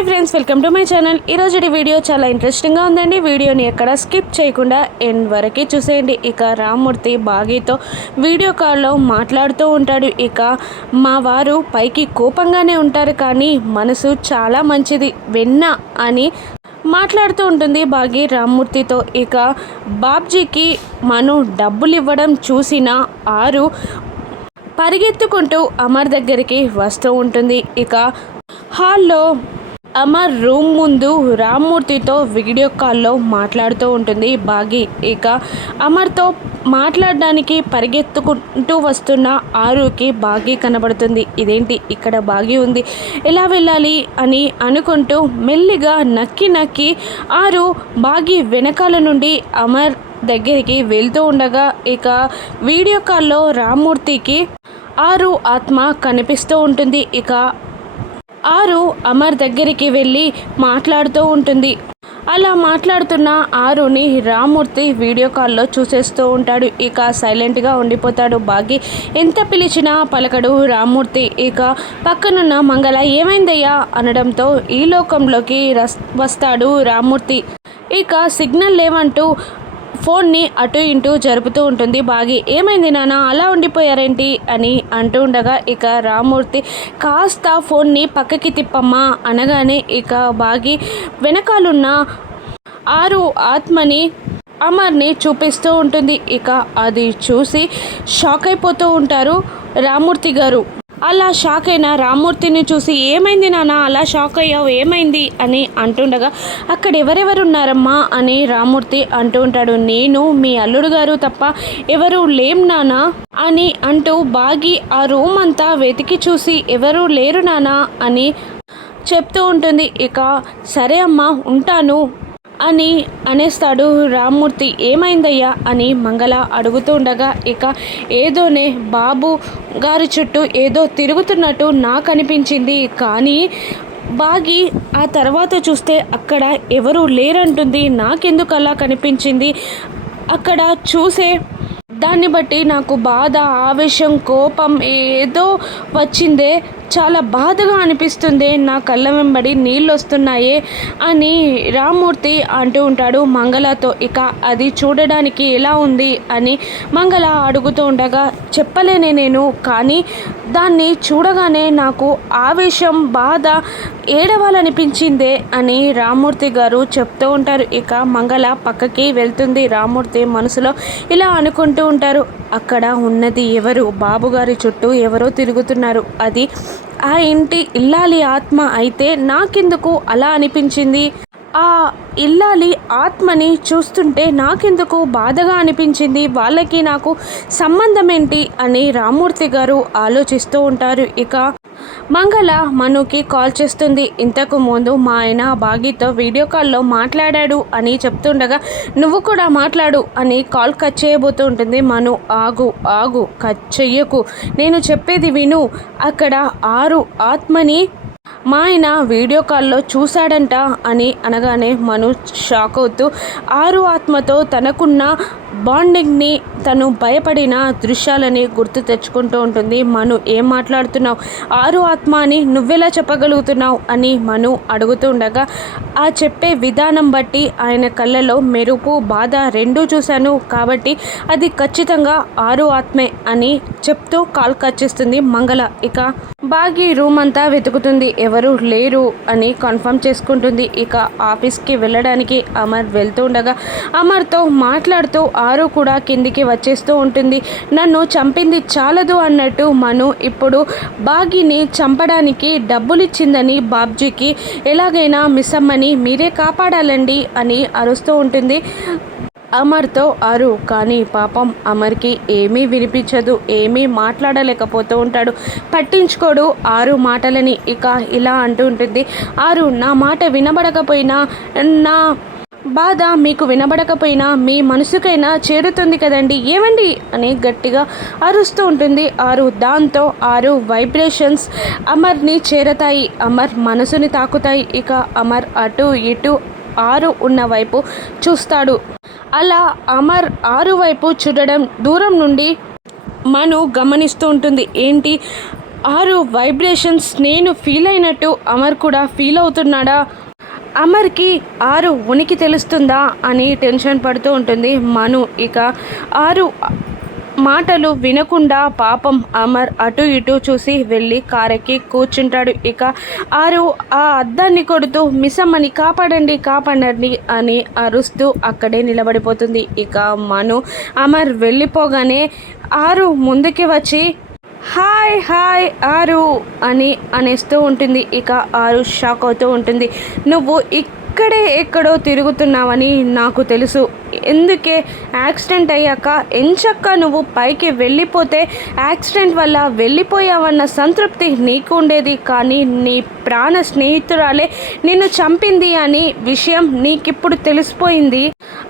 Hi friends welcome to my channel. ఈరోజు video చాలా ఇంట్రెస్టింగ్గా ఉందండి. వీడియోని ఎక్కడ స్కిప్ చేయకుండా ఎండ్ వరకే చూసేయండి. ఇక రామ్మూర్తి బాగీతో వీడియో కాల్లో మాట్లాడుతూ ఉంటాడు. ఇక మా వారు పైకి కోపంగానే ఉంటారు కానీ మనసు చాలా మంచిది. వెన్న అని మాట్లాడుతూ ఉంటుంది బాగి రామ్మూర్తితో. ఇక బాబ్జీకి మను డబ్బులు ఇవ్వడం చూసిన ఆరు పరిగెత్తుకుంటూ అమర్ దగ్గరికి వస్తూ ఉంటుంది. ఇక హాల్లో అమర్ రూమ్ ముందు రామ్మూర్తితో వీడియో కాల్లో మాట్లాడుతూ ఉంటుంది బాగి. ఇక అమర్తో మాట్లాడడానికి పరిగెత్తుకుంటూ వస్తున్న ఆరుకి బాగి కనబడుతుంది. ఇదేంటి? ఇక్కడ బాగి ఉంది. ఎలా వెళ్ళాలి అని అనుకుంటూ మెల్లిగా నక్కి నక్కి ఆరు బాగి వెనకాల నుండి అమర్ దగ్గరికి వెళ్తూ ఉండగా ఇక వీడియో కాల్లో రామ్మూర్తికి ఆరు ఆత్మ కనిపిస్తూ ఉంటుంది. ఇక ఆరు అమర్ దగ్గరికి వెళ్ళి మాట్లాడుతూ ఉంటుంది. అలా మాట్లాడుతున్న ఆరుని రామూర్తి వీడియో కాల్లో చూసేస్తూ ఉంటాడు. ఇక సైలెంట్గా ఉండిపోతాడు బాగి. ఎంత పిలిచినా పలకడు రామూర్తి. ఇక పక్కనున్న మంగళ ఏమైందయ్యా? అనడంతో ఈ లోకంలోకి వస్తాడు రామూర్తి. ఇక సిగ్నల్ లేవంటూ ఫోన్ని అటు ఇటు జరుపుతూ ఉంటుంది. బాగి ఏమైంది నాన్న? అలా ఉండిపోయారేంటి? అని అంటూ ఉండగా ఇక రామూర్తి కాస్త ఫోన్ని పక్కకి తిప్పమ్మా అనగానే ఇక బాగి వెనకాలన్న ఆరు ఆత్మని అమర్ని చూపిస్తూ ఉంటుంది. ఇక అది చూసి షాక్ అయిపోతూ ఉంటారు రామూర్తి గారు. అలా షాక్ అయిన రామ్మూర్తిని చూసి ఏమైంది నాన్న? అలా షాక్ అయ్యావు? ఏమైంది? అని అంటుండగా అక్కడ ఎవరెవరు ఉన్నారమ్మా అని రామ్మూర్తి అంటూ ఉంటాడు. నేను మీ అల్లుడు గారు తప్ప ఎవరు లేం నానా అని అంటూ బాగి ఆ రూమ్ అంతా వెతికి చూసి ఎవరు లేరు నానా అని చెప్తూ ఉంటుంది. ఇక సరే అమ్మా ఉంటాను. అని అనేస్తాడు రామ్మూర్తి. ఏమైందయ్యా? అని మంగళ అడుగుతుండగా ఇక ఏదోనే బాబు గారి చుట్టూ ఏదో తిరుగుతున్నట్టు నాకు అనిపించింది కానీ బాగి ఆ తర్వాత చూస్తే అక్కడ ఎవరు లేరంటుంది. నాకెందుకు అలా కనిపించింది? అక్కడ చూసే దాన్ని బట్టి నాకు బాధ ఆవేశం కోపం ఏదో వచ్చిందే చాలా బాధగా అనిపిస్తుంది. నా కళ్ళ వెంబడి నీళ్ళు వస్తున్నాయే అని రామ్మూర్తి అంటూ ఉంటాడు. మంగళతో ఇక అది చూడడానికి ఎలా ఉంది? అని మంగళ అడుగుతూ ఉండగా చెప్పలేనే నేను కానీ దాన్ని చూడగానే నాకు ఆవేశం బాధ ఏడవాలనిపించిందే అని రామ్మూర్తి గారు చెప్తూ ఉంటారు. ఇక మంగళ పక్కకి వెళ్తుంది. రామ్మూర్తి మనసులో ఇలా అనుకుంటూ ఉంటారు. అక్కడ ఉన్నది ఎవరు? బాబుగారి చుట్టూ ఎవరో తిరుగుతున్నారు. అది ఆ ఇంటి ఇల్లాలి ఆత్మ అయితే నాకెందుకు అలా అనిపించింది? ఆ ఇల్లాలి ఆత్మని చూస్తుంటే నాకెందుకు బాధగా అనిపించింది? వాళ్ళకి నాకు సంబంధం ఏంటి అని రామూర్తి గారు ఆలోచిస్తూ ఉంటారు. ఇక మంగళ మనుకి కాల్ చేస్తుంది. ఇంతకు ముందు మా ఆయన బాగీతో వీడియో కాల్లో మాట్లాడాడు అని చెప్తుండగా నువ్వు కూడా మాట్లాడు అని కాల్ కట్ చేయబోతూ ఉంటుంది మను ఆగు ఆగు కట్ చెయ్యకు. నేను చెప్పేది విను. అక్కడ ఆరు ఆత్మని మా ఆయన వీడియో కాల్లో చూశాడంట అని అనగానే మను షాక్ అవుతూ ఆరు ఆత్మతో తనకున్న బాండింగ్ని తను భయపడిన దృశ్యాలని గుర్తు తెచ్చుకుంటూ ఉంటుంది. మను ఏం మాట్లాడుతున్నావు? ఆరు ఆత్మ అని నువ్వెలా చెప్పగలుగుతున్నావు? అని మను అడుగుతూ ఉండగా ఆ చెప్పే విధానం బట్టి ఆయన కళ్ళలో మెరుపు బాధ రెండూ చూశాను కాబట్టి అది ఖచ్చితంగా ఆరు ఆత్మే అని చెప్తూ కాల్ కట్ చేస్తుంది మంగళ. ఇక బాగి రూమ్ అంతా వెతుకుతుంది. ఎవరు లేరు అని కన్ఫర్మ్ చేసుకుంటుంది. ఇక ఆఫీస్కి వెళ్ళడానికి అమర్ వెళ్తూ ఉండగా అమర్తో మాట్లాడుతూ ఆరు కూడా కిందికి వచ్చేస్తూ ఉంటుంది. నన్ను చంపింది చాలదు అన్నట్టు మను ఇప్పుడు బాగిని చంపడానికి డబ్బులు ఇచ్చిందని బాబ్జీకి ఎలాగైనా మిస్ అమ్మని మీరే కాపాడాలండి అని అరుస్తూ ఉంటుంది. అమర్తో అరు కానీ పాపం అమర్కి ఏమీ వినిపించదు ఏమీ మాట్లాడలేకపోతూ ఉంటాడు. పట్టించుకోడు ఆరు మాటలని ఇక ఇలా అంటూ ఉంటుంది. ఆరు నా మాట వినబడకపోయినా నా బాధ మీకు వినబడకపోయినా మీ మనసుకైనా చేరుతుంది కదండి. ఏమండి అని గట్టిగా అరుస్తూ ఉంటుంది. ఆరు దాంతో ఆరు వైబ్రేషన్స్ అమర్ని చేరతాయి. అమర్ మనసుని తాకుతాయి. ఇక అమర్ అటు ఇటు ఆరు ఉన్న వైపు చూస్తాడు. అలా అమర్ ఆరు వైపు చూడడం దూరం నుండి మను గమనిస్తూ ఉంటుంది. ఏంటి? ఆరు వైబ్రేషన్స్ నేను ఫీల్ అయినట్టు అమర్ కూడా ఫీల్ అవుతున్నాడా? అమర్కి ఆరు ఉనికి తెలుస్తుందా అని టెన్షన్ పడుతూ ఉంటుంది మను. ఇక ఆరు మాటలు వినకుండా పాపం అమర్ అటు ఇటు చూసి వెళ్ళి కారెక్కి కూర్చుంటాడు. ఇక ఆరు ఆ అద్దాన్ని కొడుతూ మిసమ్మని కాపాడండి కాపాడండి అని అరుస్తూ అక్కడే నిలబడిపోతుంది. ఇక మను అమర్ వెళ్ళిపోగానే ఆరు ముందుకి వచ్చి హాయ్ హాయ్ ఆరు అని అనేస్తూ ఉంటుంది. ఇక ఆరు షాక్ అవుతూ ఉంటుంది. నువ్వు ఇక్కడే ఎక్కడో తిరుగుతున్నావని నాకు తెలుసు. ఎందుకే యాక్సిడెంట్ అయ్యాక ఎంచక్క నువ్వు పైకి వెళ్ళిపోతే యాక్సిడెంట్ వల్ల వెళ్ళిపోయావన్న సంతృప్తి నీకు ఉండేది కానీ నీ ప్రాణ స్నేహితురాలే నిన్ను చంపింది అని విషయం నీకిప్పుడు తెలిసిపోయింది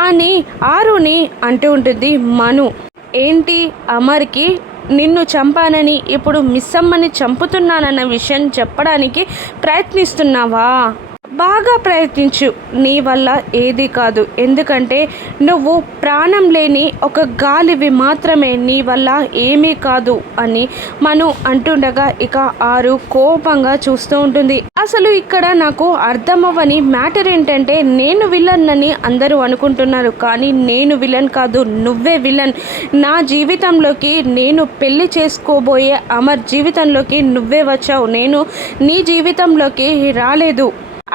అని ఆరుని అంటూ ఉంటుంది మను. ఏంటి అమర్కి నిన్ను చంపానని ఇప్పుడు మిస్సమ్మని చంపుతున్నానన్న విషయం చెప్పడానికి ప్రయత్నిస్తున్నావా? బాగా ప్రయత్నించు. నీ వల్ల ఏది కాదు. ఎందుకంటే నువ్వు ప్రాణం లేని ఒక గాలివి మాత్రమే నీ వల్ల ఏమీ కాదు అని మను అంటుండగా ఇక ఆరు కోపంగా చూస్తూ ఉంటుంది. అసలు ఇక్కడ నాకు అర్థమవ్వని మ్యాటర్ ఏంటంటే నేను విలన్ అని అందరూ అనుకుంటున్నారు. కానీ నేను విలన్ కాదు. నువ్వే విలన్. నా జీవితంలోకి నేను పెళ్ళి చేసుకోబోయే అమర్ జీవితంలోకి నువ్వే వచ్చావు. నేను నీ జీవితంలోకి రాలేదు.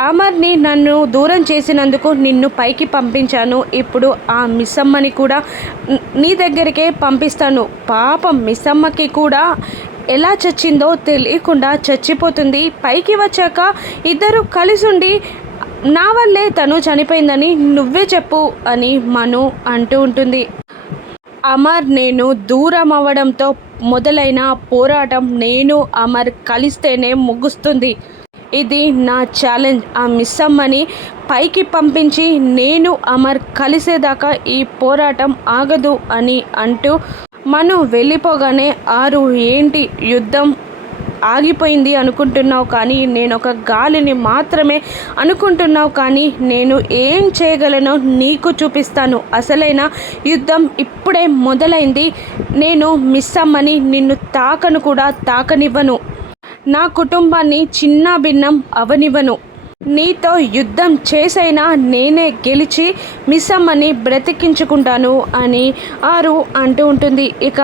అమర్ని నన్ను దూరం చేసినందుకు నిన్ను పైకి పంపించాను. ఇప్పుడు ఆ మిస్సమ్మని కూడా నీ దగ్గరికే పంపిస్తాను. పాపం మిస్సమ్మకి కూడా ఎలా చచ్చిందో తెలియకుండా చచ్చిపోతుంది. పైకి వచ్చాక ఇద్దరు కలిసుండి నా వల్లే తను చనిపోయిందని నువ్వే చెప్పు అని మను అంటూ ఉంటుంది. అమర్ నేను దూరం అవ్వడంతో మొదలైన పోరాటం నేను అమర్ కలిస్తేనే ముగుస్తుంది. ఇది నా ఛాలెంజ్ ఆ మిస్ అమ్మని పైకి పంపించి నేను అమర్ కలిసేదాకా ఈ పోరాటం ఆగదు అని అంటూ మను వెళ్ళిపోగానే ఆరు ఏంటి యుద్ధం ఆగిపోయింది అనుకుంటున్నావు కానీ నేను ఒక గాలిని మాత్రమే అనుకుంటున్నావు కానీ నేను ఏం చేయగలనో నీకు చూపిస్తాను. అసలైన యుద్ధం ఇప్పుడే మొదలైంది. నేను మిస్ అమ్మని నిన్ను తాకను కూడా తాకనివ్వను. నా కుటుంబాన్ని చిన్న భిన్నం అవనివ్వను. నీతో యుద్ధం చేసైనా నేనే గెలిచి మిస్సమ్మని బ్రతికించుకుంటాను అని ఆరు అంటూ ఉంటుంది. ఇక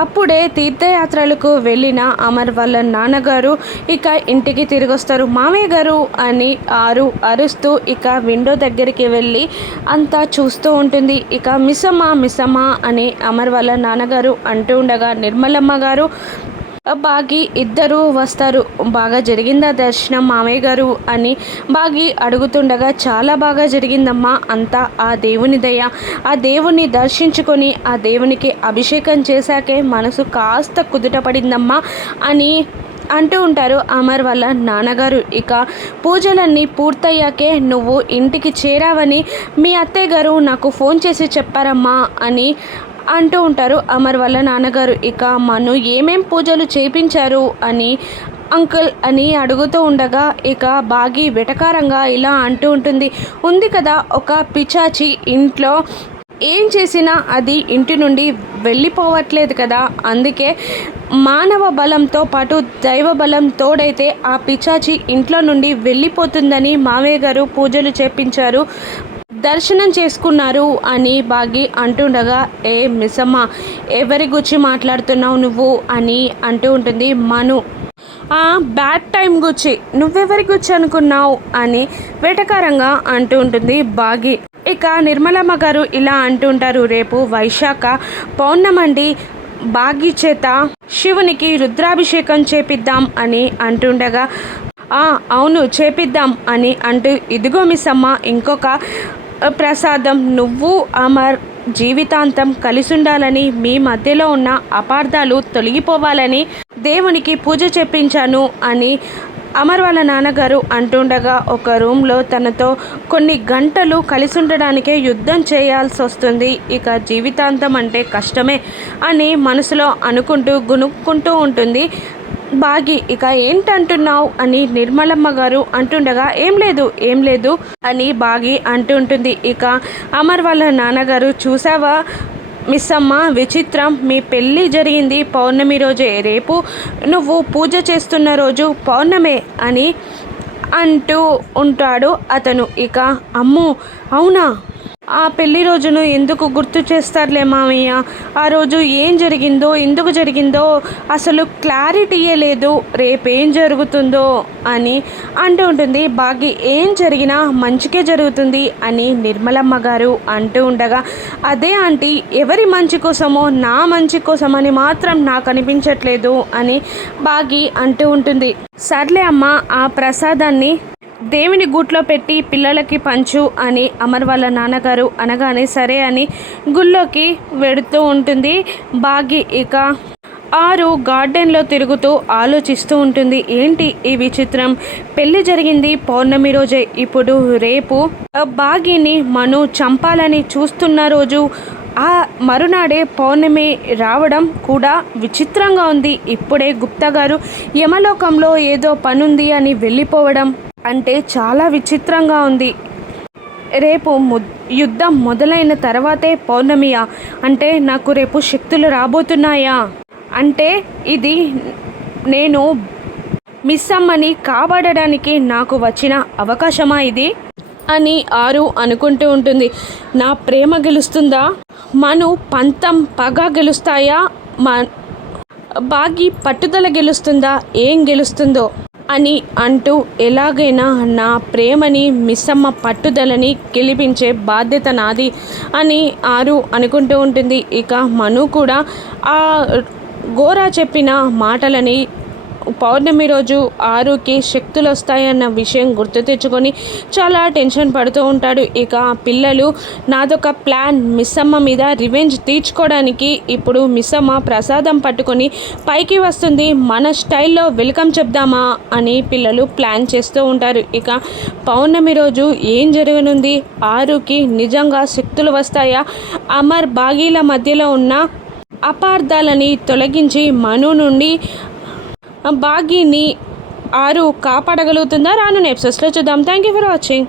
అప్పుడే తీర్థయాత్రలకు వెళ్ళిన అమర్ వాళ్ళ నాన్నగారు ఇక ఇంటికి తిరిగి వస్తారు మామయ్య గారు అని ఆరు అరుస్తూ ఇక విండో దగ్గరికి వెళ్ళి అంతా చూస్తూ ఉంటుంది. ఇక మిస్సమ్మ మిస్సమ్మ అని అమర్ వాళ్ళ నాన్నగారు అంటూ ఉండగా నిర్మలమ్మ గారు బాగి ఇద్దరు వస్తారు. బాగా జరిగిందా దర్శనం మామయ్య గారు అని బాగి అడుగుతుండగా చాలా బాగా జరిగిందమ్మా అంతా ఆ దేవుని దయ. ఆ దేవుని దర్శించుకొని ఆ దేవునికి అభిషేకం చేశాకే మనసు కాస్త కుదుట పడిందమ్మా అని అంటూ ఉంటారు. అమర్ వాళ్ళ నాన్నగారు ఇక పూజలన్నీ పూర్తయ్యాకే నువ్వు ఇంటికి చేరావని మీ అత్తయ్య గారు నాకు ఫోన్ చేసి చెప్పారమ్మా అని అంటూ ఉంటారు. అమర్ వాళ్ళ నాన్నగారు ఇక మను ఏమేం పూజలు చేయించారు అని అంకుల్ అని అడుగుతూ ఉండగా ఇక బాగి వెటకారంగా ఇలా అంటూ ఉంటుంది. ఉంది కదా ఒక పిచాచి ఇంట్లో ఏం చేసినా అది ఇంటి నుండి వెళ్ళిపోవట్లేదు కదా. అందుకే మానవ బలంతో పాటు దైవ బలం తోడైతే ఆ పిచాచి ఇంట్లో నుండి వెళ్ళిపోతుందని మావయ్య గారు పూజలు చేపించారు. దర్శనం చేసుకున్నారు అని బాగి అంటుండగా ఏ మిసమ్మ ఎవరి గురించి మాట్లాడుతున్నావు నువ్వు? అని అంటూ ఉంటుంది మను. ఆ బ్యాడ్ టైం గుచ్చి నువ్వెవరి గుచ్చి అనుకున్నావు? అని వేటకారంగా అంటూ ఉంటుంది బాగి. ఇక నిర్మలమ్మ గారు ఇలా అంటుంటారు రేపు వైశాఖ పౌర్ణమండి బాగి చేత శివునికి రుద్రాభిషేకం చేపిద్దాం అని అంటుండగా అవును చేపిద్దాం అని అంటూ ఇదిగో మిస్సమ్మ ఇంకొక ప్రసాదం. నువ్వు అమర్ జీవితాంతం కలిసి ఉండాలని మీ మధ్యలో ఉన్న అపార్థాలు తొలగిపోవాలని దేవునికి పూజ చెప్పించాను అని అమర్ వాళ్ళ నాన్నగారు అంటుండగా ఒక రూమ్లో తనతో కొన్ని గంటలు కలిసి ఉండడానికే యుద్ధం చేయాల్సి వస్తుంది ఇక జీవితాంతం అంటే కష్టమే అని మనసులో అనుకుంటూ గునుక్కుంటూ ఉంటుంది. బాగి ఇక ఏంటంటున్నావు అని నిర్మలమ్మ గారు అంటుండగా ఏం లేదు ఏం లేదు అని బాగి అంటుంటుంది. ఇక అమర్ వాళ్ళ నాన్నగారు చూసావా మిస్ అమ్మ విచిత్రం మీ పెళ్ళి జరిగింది పౌర్ణమి రోజే. రేపు నువ్వు పూజ చేస్తున్న రోజు పౌర్ణమే అని అంటూ ఉంటాడు అతను. ఇక అమ్ము అవునా? ఆ పెళ్ళి రోజును ఎందుకు గుర్తు చేస్తారులే మామయ్య? ఆ రోజు ఏం జరిగిందో ఎందుకు జరిగిందో అసలు క్లారిటీయే లేదు. రేపేం జరుగుతుందో అని అంటూ ఉంటుంది. బాగి ఏం జరిగినా మంచికే జరుగుతుంది అని నిర్మలమ్మ గారు అంటూ ఉండగా అదే ఆంటీ ఎవరి మంచి కోసమో నా మంచి కోసమని మాత్రం నాకు అనిపించట్లేదు అని బాగి అంటూ ఉంటుంది. సర్లే అమ్మ ఆ ప్రసాదాన్ని దేవుని గూట్లో పెట్టి పిల్లలకి పంచు అని అమర్ వాళ్ళ నాన్నగారు అనగానే సరే అని గుళ్ళోకి వెడుతూ ఉంటుంది. బాగి ఇక ఆరు గార్డెన్లో తిరుగుతూ ఆలోచిస్తూ ఉంటుంది. ఏంటి ఈ విచిత్రం? పెళ్ళి జరిగింది పౌర్ణమి రోజే. ఇప్పుడు రేపు ఆ బాగిని మను చంపాలని చూస్తున్న రోజు ఆ మరునాడే పౌర్ణమి రావడం కూడా విచిత్రంగా ఉంది. ఇప్పుడే గుప్తా గారు యమలోకంలో ఏదో పనుంది అని వెళ్ళిపోవడం అంటే చాలా విచిత్రంగా ఉంది. రేపు యుద్ధం మొదలైన తర్వాతే పౌర్ణమియా అంటే నాకు రేపు శక్తులు రాబోతున్నాయా? అంటే ఇది నేను మిస్ అమ్మని కాపాడడానికి నాకు వచ్చిన అవకాశమా ఇది? అని ఆరు అనుకుంటూ ఉంటుంది. నా ప్రేమ గెలుస్తుందా? మను పంతం పగ గెలుస్తాయా? మా బాగి పట్టుదల గెలుస్తుందా? ఏం గెలుస్తుందో? అని అంటూ ఎలాగైనా నా ప్రేమని మిస్సమ్మ పట్టుదలని గెలిపించే బాధ్యత నాది అని ఆరు అనుకుంటూ ఉంటుంది. ఇక మను కూడా ఆ గోరా చెప్పిన మాటలని పౌర్ణమి రోజు ఆరుకి శక్తులు వస్తాయన్న విషయం గుర్తు తెచ్చుకొని చాలా టెన్షన్ పడుతూ ఉంటాడు. ఇక పిల్లలు నాదొక ప్లాన్. మిస్సమ్మ మీద రివెంజ్ తీర్చుకోవడానికి ఇప్పుడు మిస్సమ్మ ప్రసాదం పట్టుకొని పైకి వస్తుంది. మన స్టైల్లో వెల్కమ్ చెప్దామా అని పిల్లలు ప్లాన్ చేస్తూ ఉంటారు. ఇక పౌర్ణమి రోజు ఏం జరగనుంది? ఆరుకి నిజంగా శక్తులు వస్తాయా? అమర్ బాగీల మధ్యలో ఉన్న అపార్థాలని తొలగించి మను నుండి భాగ్యని ఆరు కాపాడగలుగుతుందా? రాను ఎపిసోడ్స్లో చూద్దాం. Thank you for watching